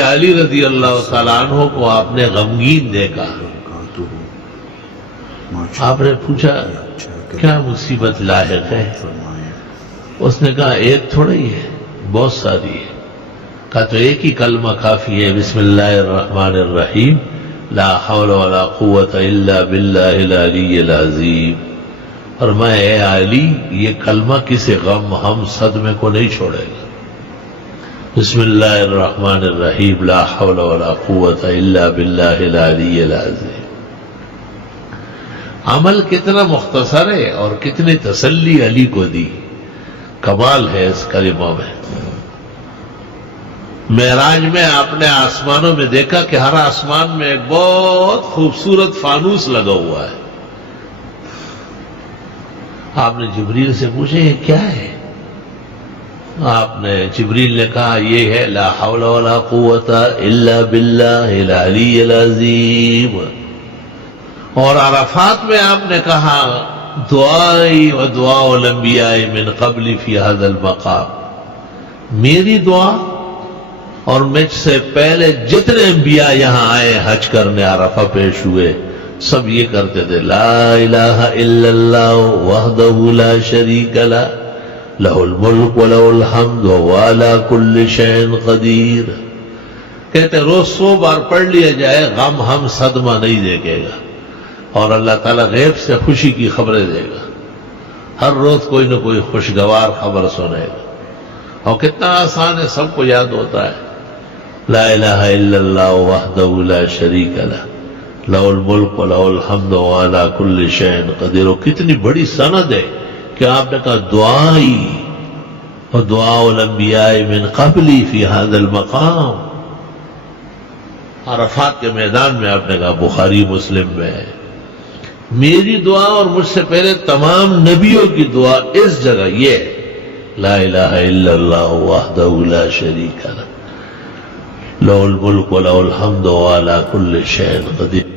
علی رضی اللہ تعالیٰ عنہ کو آپ نے غمگین دیکھا. آپ نے پوچھا کیا مصیبت لاحق ہے؟ اس نے کہا ایک تھوڑا ہی ہے، بہت ساری ہے. کہا تو ایک ہی کلمہ کافی ہے، بسم اللہ الرحمن الرحیم، لا حول ولا قوت الا باللہ العلی العظیم. فرمایا اے علی، یہ کلمہ کسی غم ہم صدمے کو نہیں چھوڑے گا. بسم اللہ الرحمن الرحیم، لا حول ولا قوت الا باللہ العلی العظیم. عمل کتنا مختصر ہے اور کتنی تسلی علی کو دی. کمال ہے اس کلمہ میں. معراج میں آپ نے آسمانوں میں دیکھا کہ ہر آسمان میں ایک بہت خوبصورت فانوس لگا ہوا ہے. آپ نے جبریل سے پوچھا یہ کیا ہے؟ آپ نے جبریل نے کہا یہ ہے لا حول ولا قوت الا باللہ العلی العظیم. اور عرفات میں آپ نے کہا دعائی و دعاء الانبیاء من قبل فی هذا المقام، میری دعا اور مجھ سے پہلے جتنے انبیاء یہاں آئے حج کرنے عرفہ پیش ہوئے سب یہ کرتے تھے لا الہ الا اللہ وحدہ لا شریک لہ لہ الملک و لہ الحمد وہو علی کل شیء قدیر. کہتے روز 100 بار پڑھ لیا جائے غم ہم صدمہ نہیں دیکھے گا اور اللہ تعالیٰ غیب سے خوشی کی خبریں دے گا. ہر روز کوئی نہ کوئی خوشگوار خبر سنے گا. اور کتنا آسان ہے، سب کو یاد ہوتا ہے لا الہ الا اللہ وحدہ لا شریک لہ لہ الملک و لہ الحمد وہو علی کل شیء قدیر. اور کتنی بڑی سند ہے کہ آپ نے کہا دعائی و دعاء الانبیاء من قبلی فی هذا المقام. عرفات کے میدان میں آپ نے کہا بخاری مسلم میں میری دعا اور مجھ سے پہلے تمام نبیوں کی دعا اس جگہ یہ ہے لا الہ الا اللہ وحدہ لا شریک لہ لہ الملک و لہ الحمد وہو علی کل شیء قدیر.